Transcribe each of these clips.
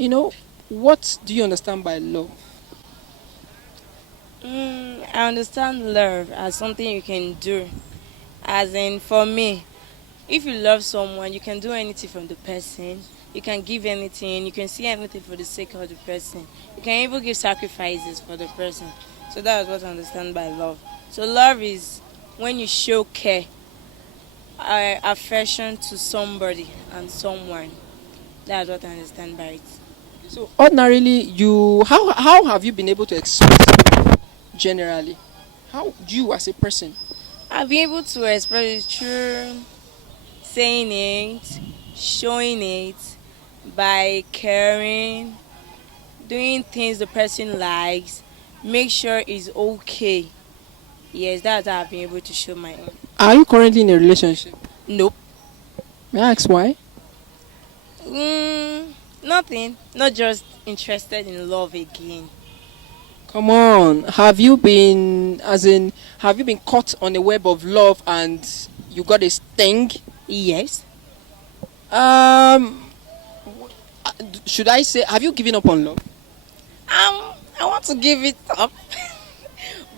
You know, what do you understand by love? I understand love as something you can do. As in, for me, if you love someone, you can do anything for the person. You can give anything. You can see anything for the sake of the person. You can even give sacrifices for the person. So that is what I understand by love. So love is when you show care, affection to somebody and someone. That's what I understand by it. So ordinarily, how have you been able to express love generally? How you as a person? I've been able to express it through saying it, showing it, by caring, doing things the person likes, make sure it's okay. Yes, that's how I've been able to show my own. Are you currently in a relationship? Nope. May I ask why? Nothing. Not just interested in love again. Come on. Have you been caught on a web of love and you got a sting? Yes. Um, should I say, have you given up on love? I want to give it up,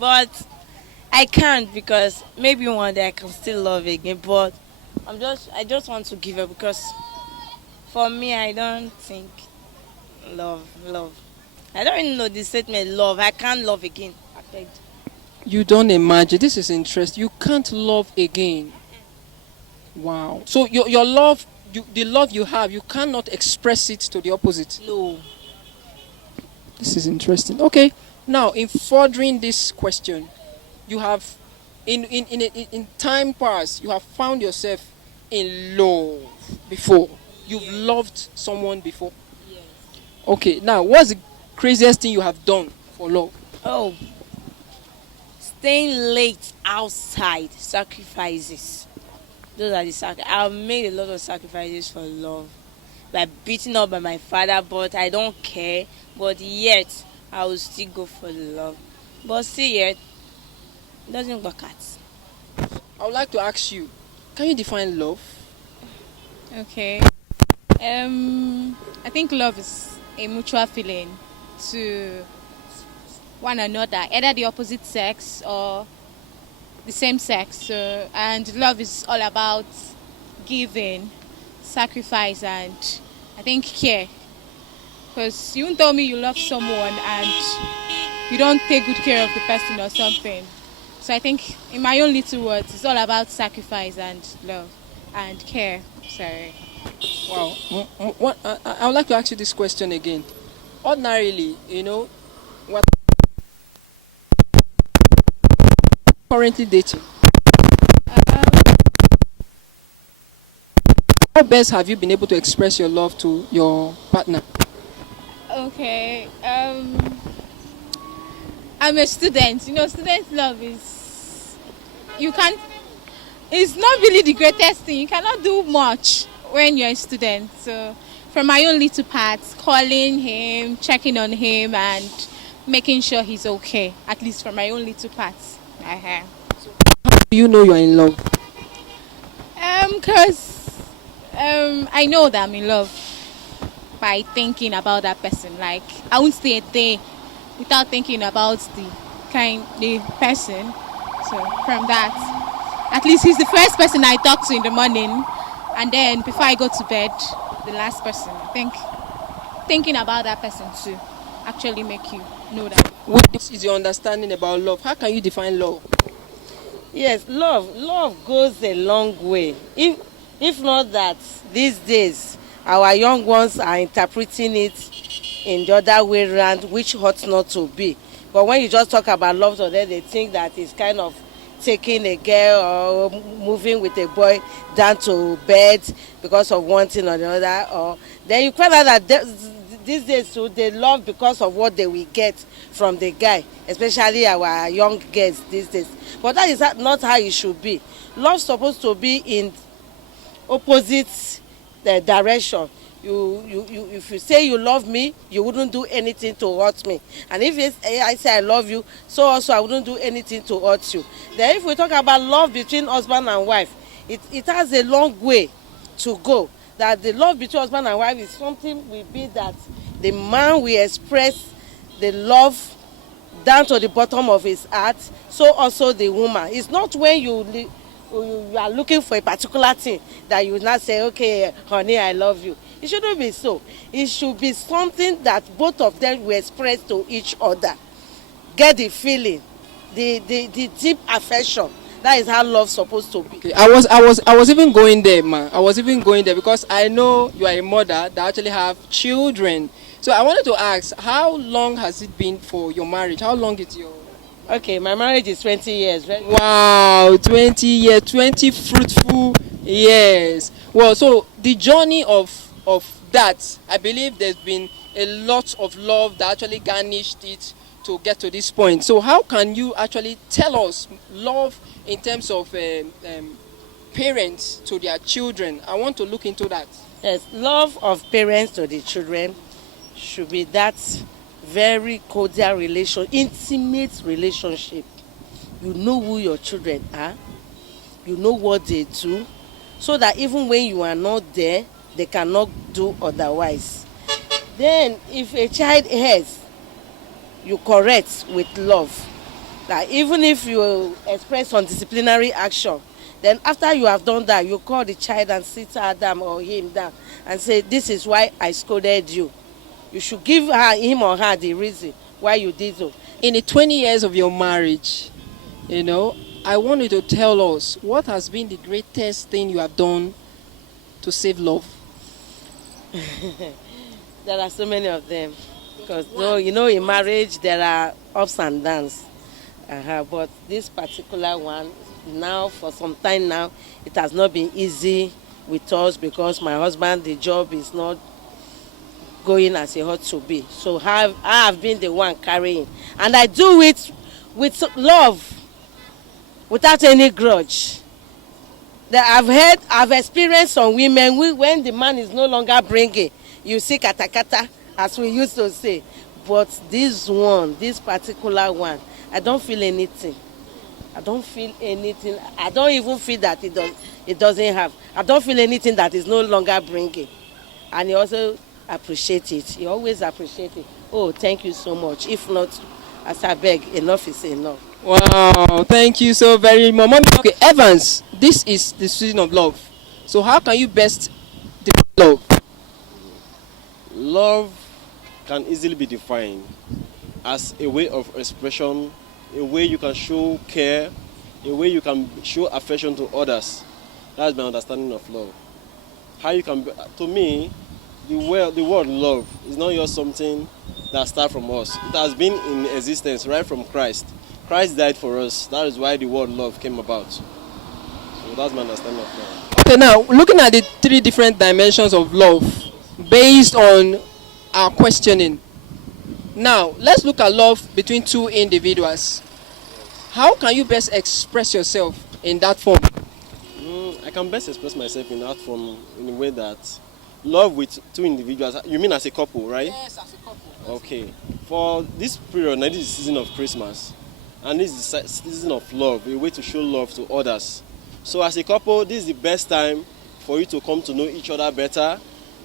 but I can't because maybe one day I can still love again. But I just want to give up because for me, I don't think love. I don't even know the statement love. I can't love again. I beg. You don't imagine. This is interesting. You can't love again. Wow. So your love, the love you have, you cannot express it to the opposite. No. This is interesting. Okay. Now, in furthering this question, you have, in time past, you have found yourself in love before. You've loved someone before. Yes. Okay. Now, what's the craziest thing you have done for love? Oh, staying late outside sacrifices. Those are the I've made a lot of sacrifices for love. Like beaten up by my father, but I don't care. But yet, I will still go for the love. But still yet, it doesn't work out. I would like to ask you, can you define love? Okay. I think love is a mutual feeling to one another, either the opposite sex or the same sex. So, and love is all about giving, sacrifice, and I think care. Because you won't tell me you love someone and you don't take good care of the person or something. So I think, in my own little words, it's all about sacrifice and love and care. Sorry. Wow. I would like to ask you this question again. Ordinarily, what currently dating? How best have you been able to express your love to your partner? Okay. I'm a student. Student love is you can't. It's not really the greatest thing. You cannot do much when you're a student. So, from my own little parts, calling him, checking on him, and making sure he's okay. At least from my own little parts. Do you know you're in love? Cause I know that I'm in love by thinking about that person. Like I won't stay a day without thinking about the person. So from that, at least he's the first person I talk to in the morning, and then before I go to bed, the last person. I think thinking about that person too actually make you know that. What is your understanding about love? How can you define love? Yes, love goes a long way. If not that, these days our young ones are interpreting it in the other way around, which ought not to be. But when you just talk about love to them, they think that it's kind of taking a girl or moving with a boy down to bed because of one thing or the other. Or then you find out that these days too, they love because of what they will get from the guy, especially our young girls these days. But that is not how it should be. Love's supposed to be in opposite direction. If you say you love me, you wouldn't do anything to hurt me. And if I say I love you, so also I wouldn't do anything to hurt you. Then if we talk about love between husband and wife, it has a long way to go. that the love between husband and wife is something will be that the man will express the love down to the bottom of his heart, so also the woman. It's not when you are looking for a particular thing that you not say, okay, honey, I love you. It shouldn't be so. It should be something that both of them will express to each other. Get the feeling, the deep affection. That is how love's supposed to be. Okay, I was even going there, man. I was even going there because I know you are a mother that actually have children. So I wanted to ask, how long has it been for your marriage? How long is your... Okay, my marriage is 20 years. Right? Wow, 20 years, 20 fruitful years. Well, so the journey of that, I believe there's been a lot of love that actually garnished it to get to this point. So how can you actually tell us love in terms of parents to their children? I want to look into that. Yes, love of parents to the children should be that very cordial relation, intimate relationship. You know who your children are, you know what they do, so that even when you are not there, they cannot do otherwise. Then if a child hurts, you correct with love. That even if you express some disciplinary action, then after you have done that, you call the child and sit her down or him down and say, this is why I scolded you. You should give him or her the reason why you did so. In the 20 years of your marriage, I want you to tell us what has been the greatest thing you have done to save love. There are so many of them. Because in marriage there are ups and downs. But this particular one, now for some time now, it has not been easy with us because my husband, the job is not going as it ought to be. So I have been the one carrying. And I do it with love, without any grudge. I've experienced some women, when the man is no longer bringing, you see katakata, as we used to say. But this particular one, I don't feel anything. I don't feel anything. I don't even feel that it doesn't have. I don't feel anything that is no longer bringing. And he also appreciates it. He always appreciates it. Oh, thank you so much. If not, as I beg, enough is enough. Wow, thank you so very much. Okay, Evans, this is the season of love. So how can you best define love? Love can easily be defined as a way of expression, a way you can show care, a way you can show affection to others. That's my understanding of love. To me, the word love is not just something that starts from us. It has been in existence right from Christ. Christ died for us. That is why the word love came about. So that's my understanding of love. Okay, now looking at the 3 different dimensions of love based on our questioning. Now, let's look at love between 2 individuals. How can you best express yourself in that form? I can best express myself in that form in a way that love with 2 individuals. You mean as a couple, right? Yes, as a couple. Okay. For this period, now this is the season of Christmas. And this is the season of love, a way to show love to others. So as a couple, this is the best time for you to come to know each other better,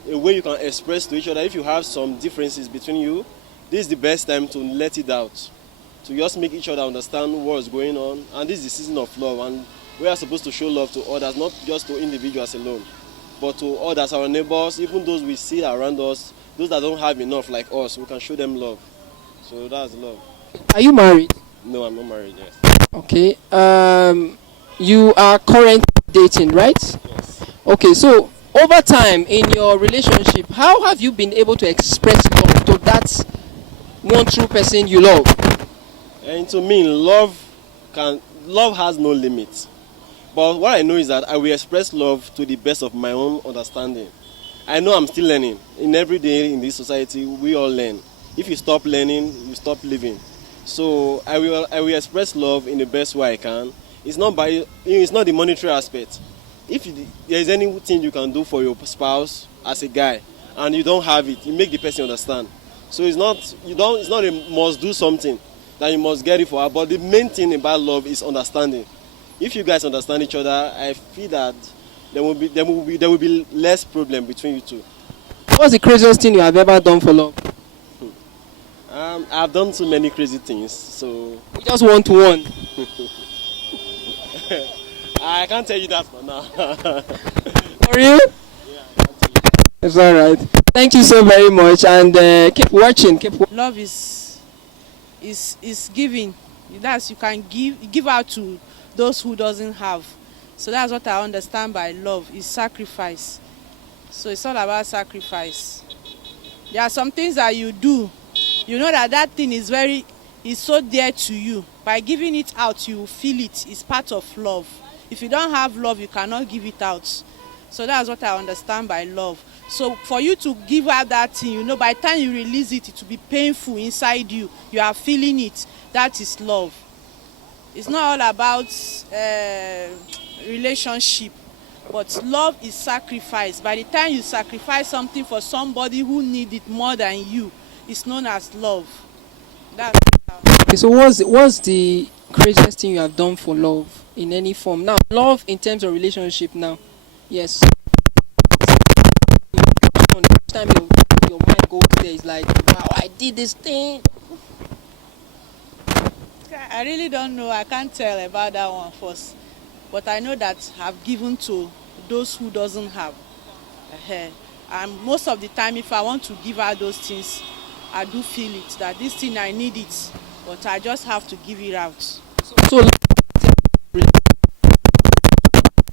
a way you can express to each other. If you have some differences between you, this is the best time to let it out, to just make each other understand what's going on. And this is the season of love, and we are supposed to show love to others, not just to individuals alone, but to others, our neighbors, even those we see around us, those that don't have enough like us, we can show them love. So that's love. Are you married? No, I'm not married yet. Okay. You are currently dating, right? Yes. Okay, so over time in your relationship, how have you been able to express love to that one true person you love? And to me, love has no limit. But what I know is that I will express love to the best of my own understanding. I know I'm still learning. In every day in this society, we all learn. If you stop learning, you stop living. So I will express love in the best way I can. It's not the monetary aspect. If there is anything you can do for your spouse as a guy and you don't have it, you make the person understand. So it's not a must do something that you must get it for her. But the main thing about love is understanding. If you guys understand each other, I feel that there will be less problem between you two. What's the craziest thing you have ever done for love? I've done so many crazy things, so You just want one. I can't tell you that for now. For you? It's all right. Thank you so very much, and keep watching. Love is giving. That's you can give out to those who doesn't have. So that's what I understand by love is sacrifice. So it's all about sacrifice. There are some things that you do, you know that thing is so dear to you. By giving it out, you feel it. It's part of love. If you don't have love, you cannot give it out. So that's what I understand by love. So for you to give out that thing, you know, by the time you release it, it will be painful inside you. You are feeling it. That is love. It's not all about relationship, but love is sacrifice. By the time you sacrifice something for somebody who needs it more than you, it's known as love. That's Okay, so what's the craziest thing you have done for love in any form? Now, love in terms of relationship. Now, yes. Each time your mind goes there, it's like, wow, I did this thing. I really don't know. I can't tell about that one first. But I know that I've given to those who doesn't have. And most of the time, if I want to give out those things, I do feel it, that this thing, I need it. But I just have to give it out. So